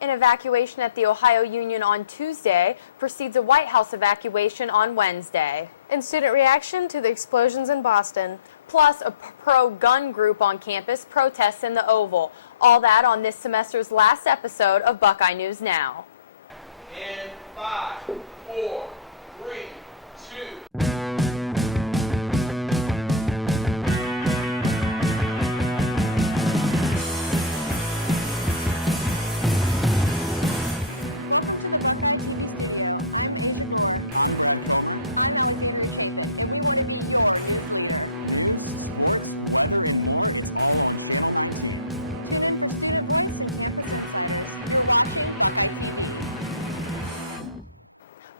An evacuation at the Ohio Union on Tuesday precedes a White House evacuation on Wednesday. And student reaction to the explosions in Boston. Plus, a pro-gun group on campus protests in the Oval. All that on this semester's last episode of Buckeye News Now. In 5, 4, 3, 2...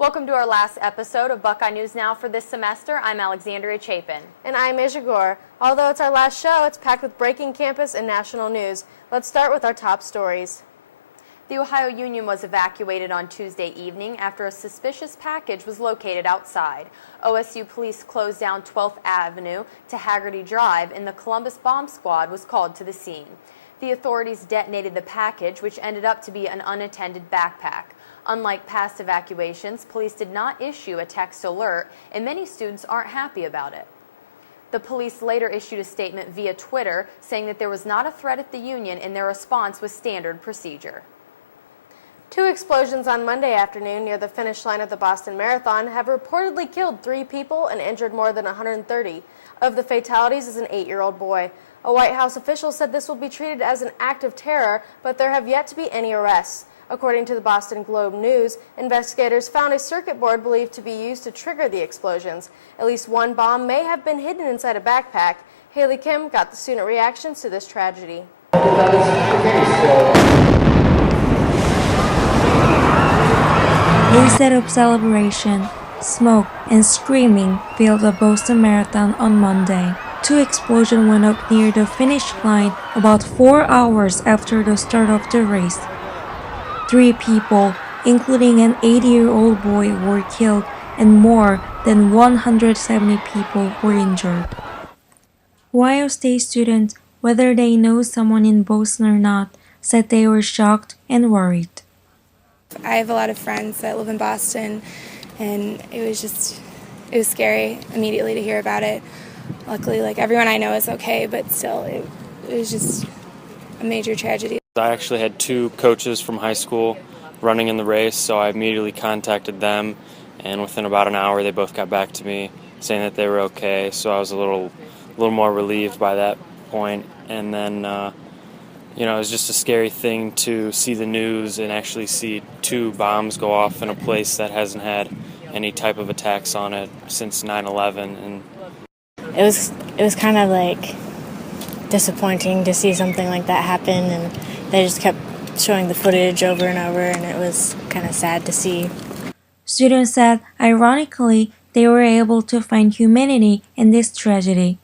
Welcome to our last episode of Buckeye News Now for this semester. I'm Alexandria Chapin. And I'm Asia Gore. Although it's our last show, it's packed with breaking campus and national news. Let's start with our top stories. The Ohio Union was evacuated on Tuesday evening after a suspicious package was located outside. OSU police closed down 12th Avenue to Haggerty Drive, and the Columbus Bomb Squad was called to the scene. The authorities detonated the package, which ended up to be an unattended backpack. Unlike past evacuations, police did not issue a text alert, and many students aren't happy about it. The police later issued a statement via Twitter saying that there was not a threat at the Union and their response was standard procedure. 2 explosions on Monday afternoon near the finish line of the Boston Marathon have reportedly killed 3 people and injured more than 130. Of the fatalities is an 8-year-old boy. A White House official said this will be treated as an act of terror, but there have yet to be any arrests. According to the Boston Globe News, investigators found a circuit board believed to be used to trigger the explosions. At least one bomb may have been hidden inside a backpack. Haley Kim got the student reactions to this tragedy. Instead of celebration, smoke and screaming filled the Boston Marathon on Monday. 2 explosions went up near the finish line about 4 hours after the start of the race. 3 people, including an 80-year-old boy, were killed and more than 170 people were injured. Ohio State students, whether they know someone in Boston or not, said they were shocked and worried. I have a lot of friends that live in Boston, and it was scary immediately to hear about it. Luckily, everyone I know is okay, but still, it was just a major tragedy. I actually had 2 coaches from high school running in the race, so I immediately contacted them, and within about an hour they both got back to me saying that they were okay, so I was a little more relieved by that point. And then it was just a scary thing to see the news and actually see 2 bombs go off in a place that hasn't had any type of attacks on it since 9/11. And it was kind of disappointing to see something like that happen, and they just kept showing the footage over and over, and it was kind of sad to see. Students said, ironically, they were able to find humanity in this tragedy.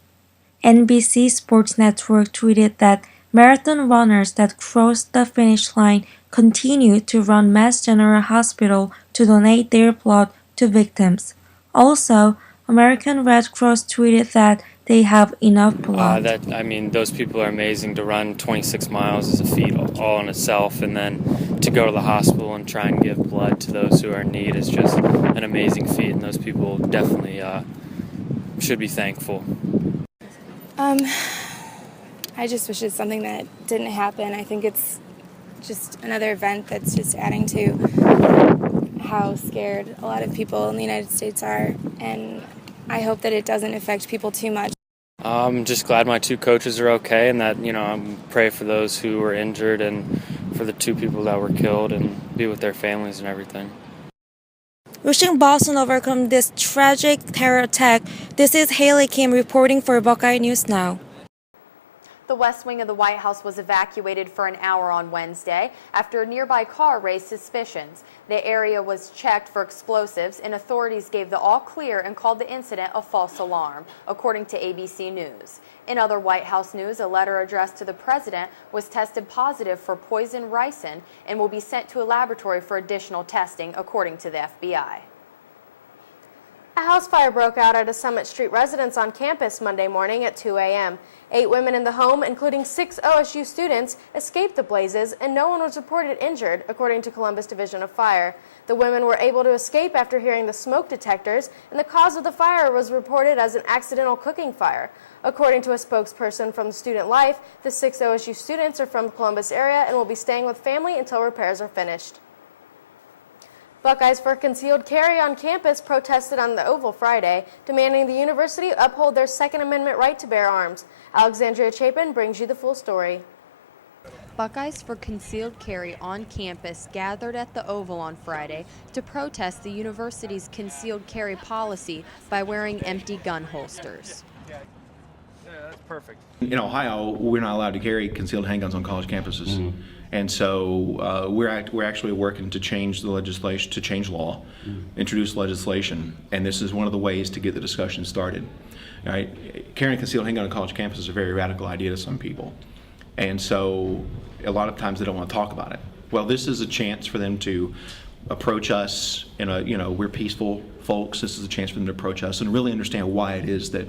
NBC Sports Network tweeted that marathon runners that crossed the finish line continue to run Mass General Hospital to donate their blood to victims. Also, American Red Cross tweeted that they have enough blood. Those people are amazing. To run 26 miles is a feat all in itself, and then to go to the hospital and try and give blood to those who are in need is just an amazing feat, and those people definitely should be thankful. I just wish it's something that didn't happen. I think it's just another event that's just adding to how scared a lot of people in the United States are, and I hope that it doesn't affect people too much. I'm just glad my 2 coaches are okay, and that, I pray for those who were injured and for the 2 people that were killed, and be with their families and everything. Wishing Boston overcome this tragic terror attack, this is Haley Kim reporting for Buckeye News Now. The West Wing of the White House was evacuated for an hour on Wednesday after a nearby car raised suspicions. The area was checked for explosives, and authorities gave the all clear and called the incident a false alarm, according to ABC News. In other White House news, a letter addressed to the president was tested positive for poison ricin and will be sent to a laboratory for additional testing, according to the FBI. A house fire broke out at a Summit Street residence on campus Monday morning at 2 a.m. 8 women in the home, including 6 OSU students, escaped the blazes, and no one was reported injured, according to Columbus Division of Fire. The women were able to escape after hearing the smoke detectors, and the cause of the fire was reported as an accidental cooking fire. According to a spokesperson from Student Life, the 6 OSU students are from the Columbus area and will be staying with family until repairs are finished. Buckeyes for Concealed Carry on campus protested on the Oval Friday, demanding the university uphold their Second Amendment right to bear arms. Alexandria Chapin brings you the full story. Buckeyes for Concealed Carry on campus gathered at the Oval on Friday to protest the university's concealed carry policy by wearing empty gun holsters. Yeah, that's perfect. In Ohio, we're not allowed to carry concealed handguns on college campuses. And so we're actually working to change the legislation, to change law, introduce legislation, and this is one of the ways to get the discussion started. All right? Carrying a concealed handgun on college campus is a very radical idea to some people, and so a lot of times they don't want to talk about it. Well, this is a chance for them to approach us in a, we're peaceful folks. This is a chance for them to approach us and really understand why it is that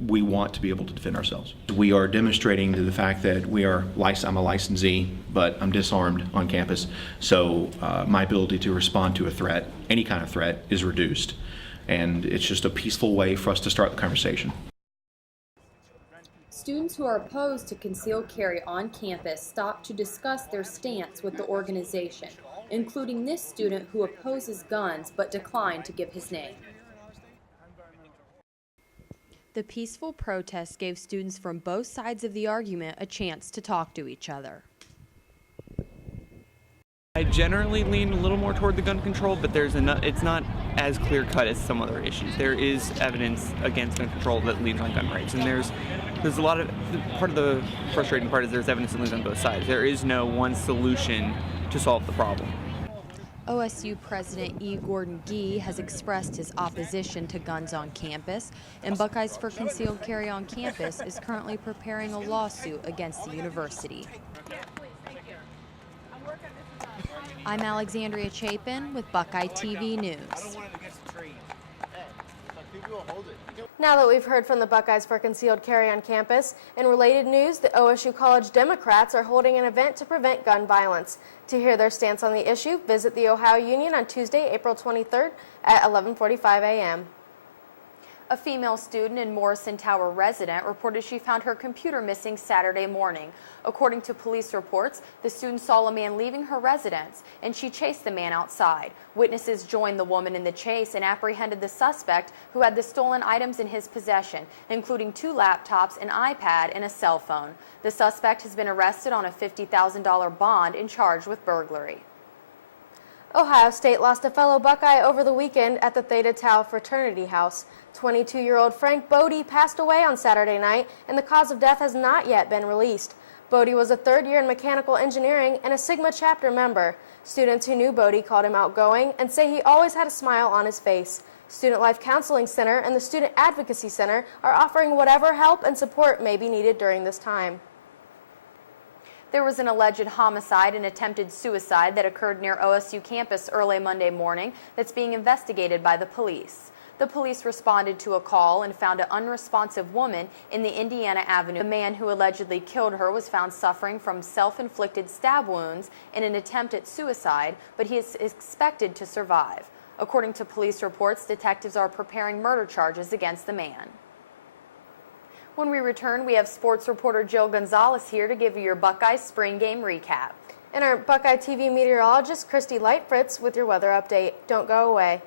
we want to be able to defend ourselves. We are demonstrating to the fact that I'm a licensee, but I'm disarmed on campus, so my ability to respond to a threat, any kind of threat, is reduced. And it's just a peaceful way for us to start the conversation. Students who are opposed to concealed carry on campus stopped to discuss their stance with the organization, including this student who opposes guns but declined to give his name. The peaceful protest gave students from both sides of the argument a chance to talk to each other. I generally lean a little more toward the gun control, but it's not as clear-cut as some other issues. There is evidence against gun control that leans on gun rights, and there's a lot of, part of the frustrating part is there's evidence that leans on both sides. There is no one solution to solve the problem. OSU President E. Gordon Gee has expressed his opposition to guns on campus, and Buckeyes for Concealed Carry on campus is currently preparing a lawsuit against the university. I'm Alexandria Chapin with Buckeye TV News. Now that we've heard from the Buckeyes for Concealed Carry on campus, in related news, the OSU College Democrats are holding an event to prevent gun violence. To hear their stance on the issue, visit the Ohio Union on Tuesday, April 23rd at 11:45 a.m. A female student and Morrison Tower resident reported she found her computer missing Saturday morning. According to police reports, the student saw a man leaving her residence, and she chased the man outside. Witnesses joined the woman in the chase and apprehended the suspect, who had the stolen items in his possession, including 2 laptops, an iPad, and a cell phone. The suspect has been arrested on a $50,000 bond and charged with burglary. Ohio State lost a fellow Buckeye over the weekend at the Theta Tau fraternity house. 22-year-old Frank Bodie passed away on Saturday night, and the cause of death has not yet been released. Bodie was a third year in mechanical engineering and a Sigma chapter member. Students who knew Bodie called him outgoing and say he always had a smile on his face. Student Life Counseling Center and the Student Advocacy Center are offering whatever help and support may be needed during this time. There was an alleged homicide and attempted suicide that occurred near OSU campus early Monday morning that's being investigated by the police. The police responded to a call and found an unresponsive woman in the Indiana Avenue. The man who allegedly killed her was found suffering from self-inflicted stab wounds in an attempt at suicide, but he is expected to survive. According to police reports, detectives are preparing murder charges against the man. When we return, we have sports reporter Jill Gonzalez here to give you your Buckeyes spring game recap. And our Buckeye TV meteorologist Christy Lightfritz with your weather update. Don't go away.